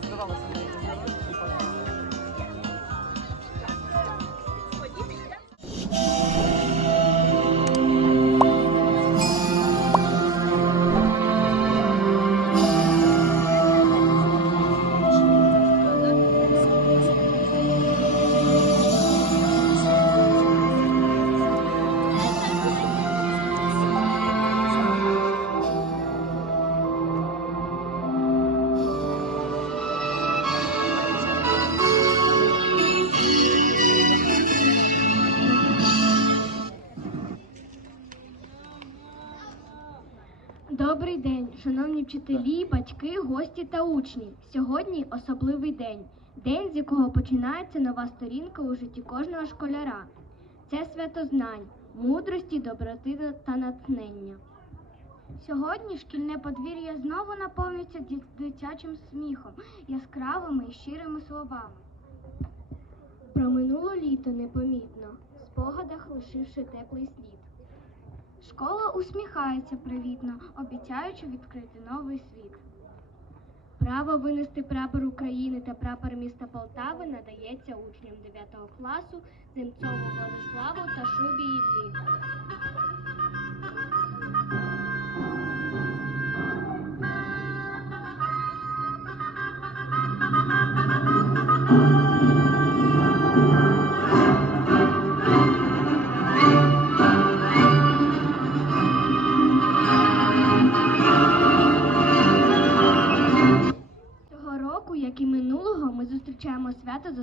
들어가고 있어. Вчителі, батьки, гості та учні. Сьогодні особливий день. День, з якого починається нова сторінка у житті кожного школяра. Це свято знань, мудрості, доброти та натхнення. Сьогодні шкільне подвір'я знову наповнюється дитячим сміхом, яскравими і щирими словами. Про минуло літо непомітно, в спогадах лишивши теплий слід. Школа усміхається привітно, обіцяючи відкрити новий світ. Право винести прапор України та прапор міста Полтави надається учням 9 класу Земцову Владиславу та Шубі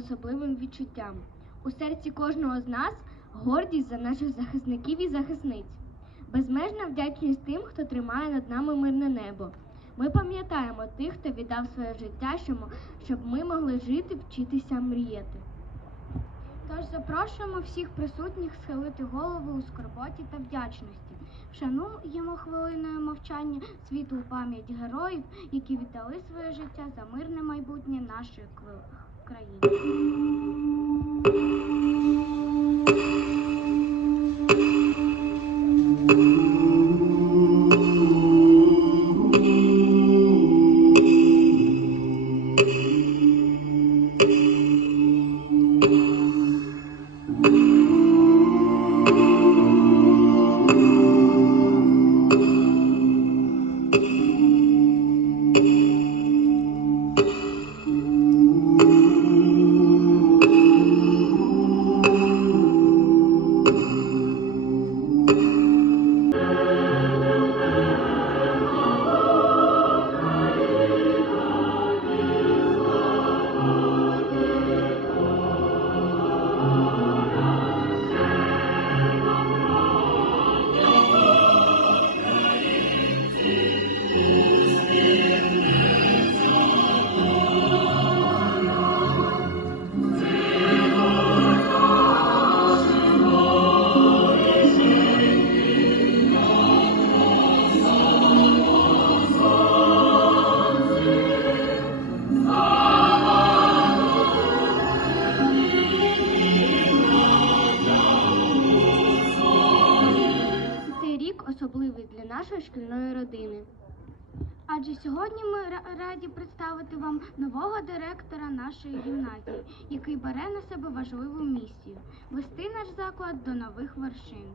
особливим відчуттям. У серці кожного з нас гордість за наших захисників і захисниць, безмежна вдячність тим, хто тримає над нами мирне небо. Ми пам'ятаємо тих, хто віддав своє життя, щоб ми могли жити, вчитися, мріяти. Тож запрошуємо всіх присутніх схилити голови у скорботі та вдячності. Вшануємо хвилиною мовчання світу у пам'ять героїв, які віддали своє життя за мирне майбутнє нашої країни. Особливий для нашої шкільної родини. Адже сьогодні ми раді представити вам нового директора нашої гімназії, який бере на себе важливу місію вести наш заклад до нових вершин.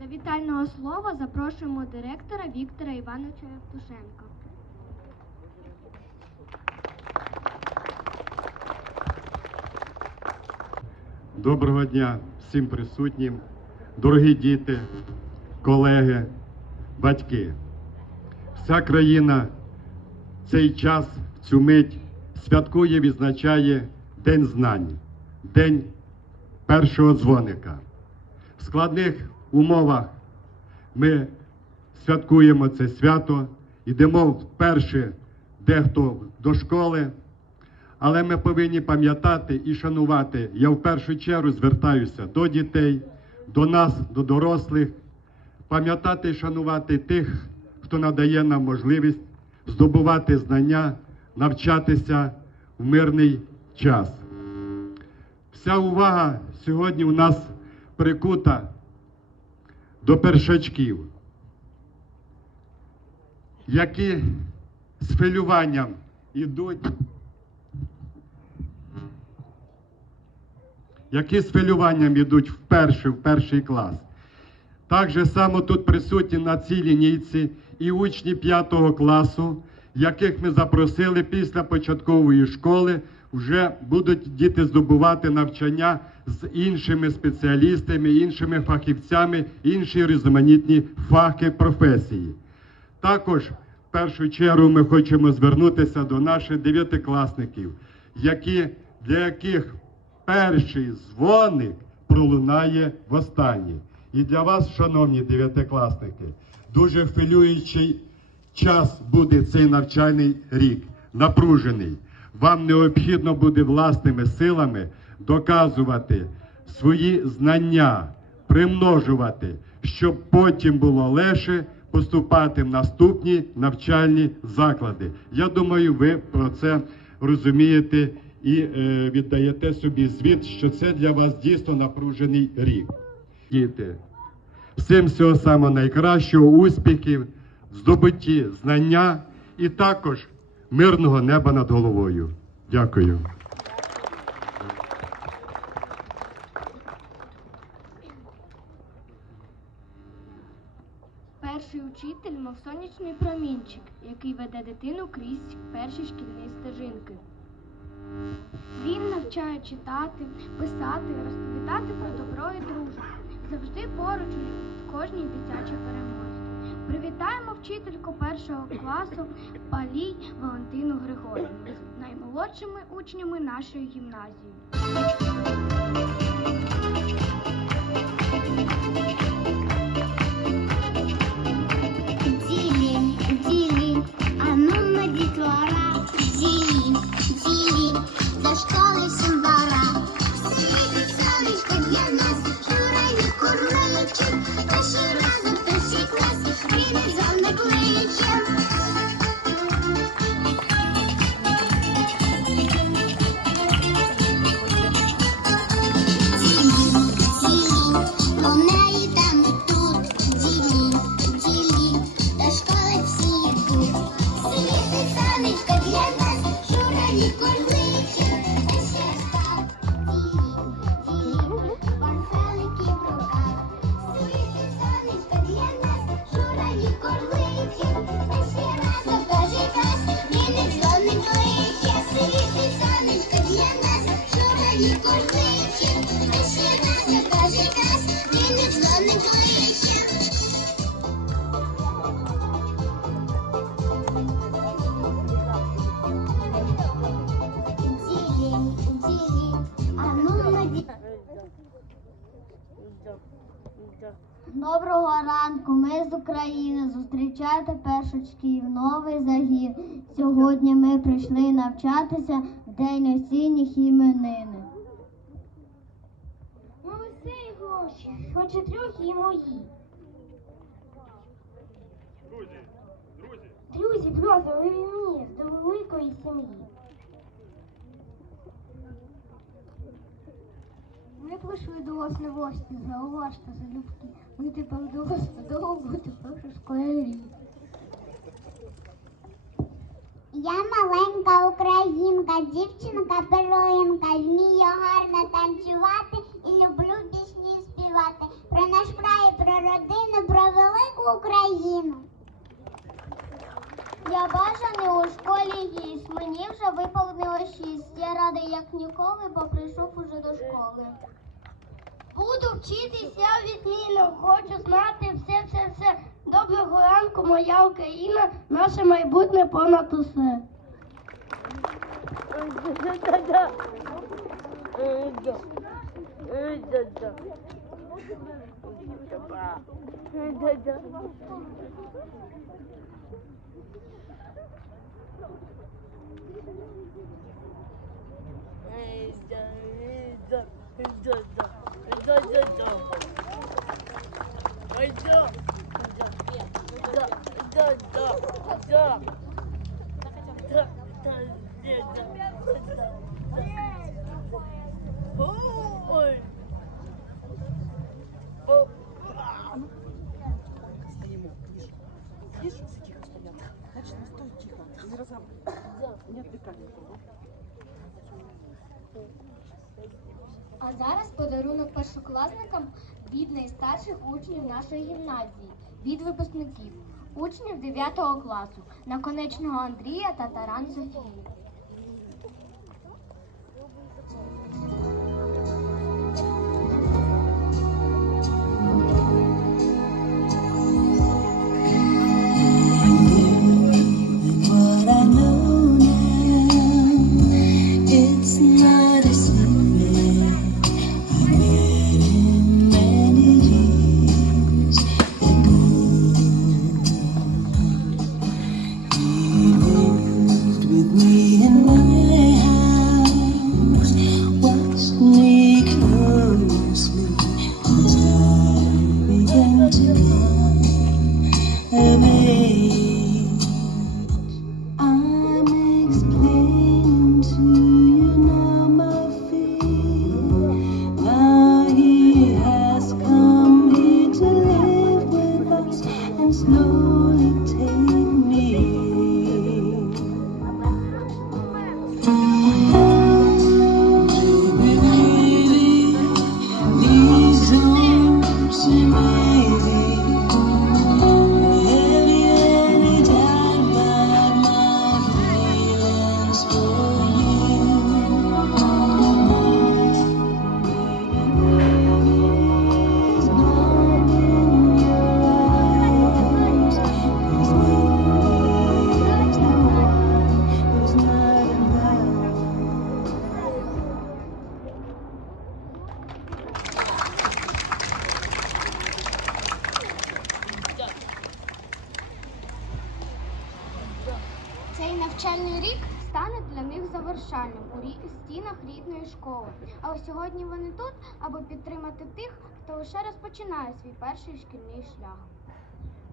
До вітального слова запрошуємо директора Віктора Івановича Євтушенка. Доброго дня всім присутнім, дорогі діти, колеги, батьки. Вся країна цей час, в цю мить святкує, відзначає День знань, День першого дзвоника. В складних умовах ми святкуємо це свято, йдемо вперше дехто до школи. Але ми повинні пам'ятати і шанувати. Я в першу чергу звертаюся до дітей, до нас, до дорослих, пам'ятати і шанувати тих, хто надає нам можливість здобувати знання, навчатися в мирний час. Вся увага сьогодні у нас прикута до першачків, які з хвилюванням ідуть, які з хвилюванням ідуть вперше в перший клас. Так же само тут присутні на цій лінійці і учні 5 класу, яких ми запросили після початкової школи, вже будуть діти здобувати навчання з іншими спеціалістами, іншими фахівцями, інші різноманітні фахи професії. Також в першу чергу ми хочемо звернутися до наших дев'ятикласників, які, для яких перший дзвоник пролунає востаннє. І для вас, шановні дев'ятикласники, дуже хвилюючий час буде цей навчальний рік, напружений. Вам необхідно буде власними силами доказувати свої знання, примножувати, щоб потім було легше поступати в наступні навчальні заклади. Я думаю, ви про це розумієте і е, віддаєте собі звіт, що це для вас дійсно напружений рік. Діти, всім всього самого найкращого, успіхів, здобутті знання і також мирного неба над головою. Дякую. Перший учитель мав сонячний промінчик, який веде дитину крізь перші шкільні стежинки. Він навчає читати, писати, розповідати про добро і дружбу. Завжди поруч в кожній дитячій перемозі. Привітаємо вчительку першого класу Палій Валентину Григорівну з наймолодшими учнями нашої гімназії. Доброго ранку, ми з України. Зустрічайте першочків, новий загін. Сьогодні ми прийшли навчатися в день осінніх іменини. Молодці гроші, хоч і трьох і мої. Друзі, друзі. Друзі, просто ви мені до великої сім'ї. Ми прийшли до вас на гості, зауважте залюбки. Ми тепер до вас додому бути перші школярі. Я маленька українка, дівчинка перлинка, вмію гарно танцювати і люблю пісні співати. Про наш край, про родину, про велику Україну. Я бажаний у школі гість. Мені вже виповнило шість. Я радий, як ніколи, бо прийшов уже до школи. Буду вчитися відмінно, хочу знати все, все, все. Доброго ранку, моя Україна, наше майбутнє понад усе. Ой. А зараз подарунок першокласникам від найстарших учнів нашої гімназії, від випускників, учнів 9 класу, наконечного Андрія та Таран Софії. Amen. Навчальний рік стане для них завершальним у стінах рідної школи. Але сьогодні вони тут, аби підтримати тих, хто лише розпочинає свій перший шкільний шлях.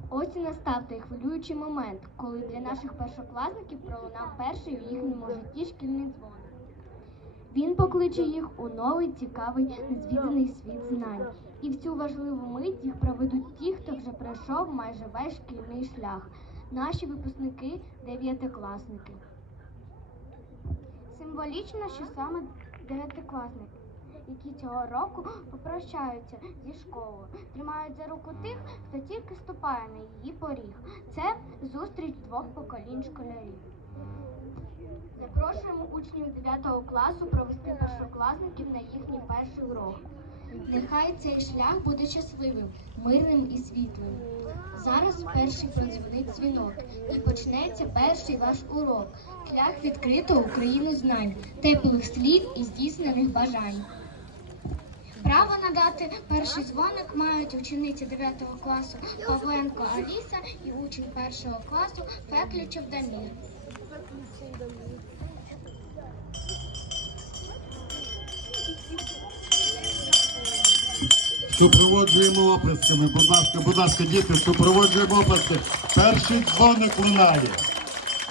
Ось і настав той хвилюючий момент, коли для наших першокласників пролунав перший в їхньому житті шкільний дзвоник. Він покличе їх у новий цікавий незвіданий світ знань. І в цю важливу мить їх проведуть ті, хто вже пройшов майже весь шкільний шлях. Наші випускники дев'ятикласники. Символічно, що саме дев'ятикласники, які цього року попрощаються зі школою, тримають за руку тих, хто тільки ступає на її поріг. Це зустріч двох поколінь школярів. Запрошуємо учнів 9 класу провести першокласників на їхній перший урок. Нехай цей шлях буде щасливим, мирним і світлим. Зараз перший продзвонить дзвінок і почнеться перший ваш урок. Шлях відкрито Україну знань, теплих слів і здійснених бажань. Право надати перший дзвоник мають учениці 9 класу Павленко Аліса і учень 1 класу Феключев Дамір. Супроводжуємо оплесками. Будь ласка, будь ласка, діти, супроводжуємо оплески. Перший дзвоник лунає.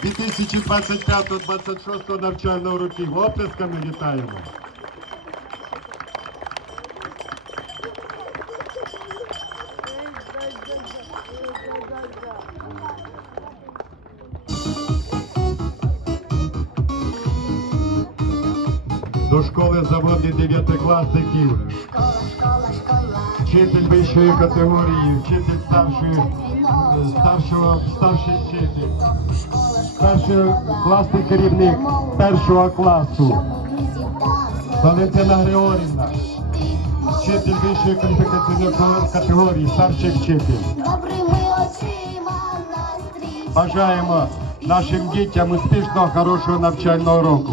2025-26 навчального років. Оплесками вітаємо. До школи заводить дев'ятикласників. Школа, школа, школа. Вчитель вищої категорії, вчитель старшої, старшого, старший вчитель, старший класний керівник першого класу, Валентина Григорівна, вчитель вищої кваліфікаційної категорії, старший вчитель. Бажаємо нашим дітям успішного, хорошого навчального року.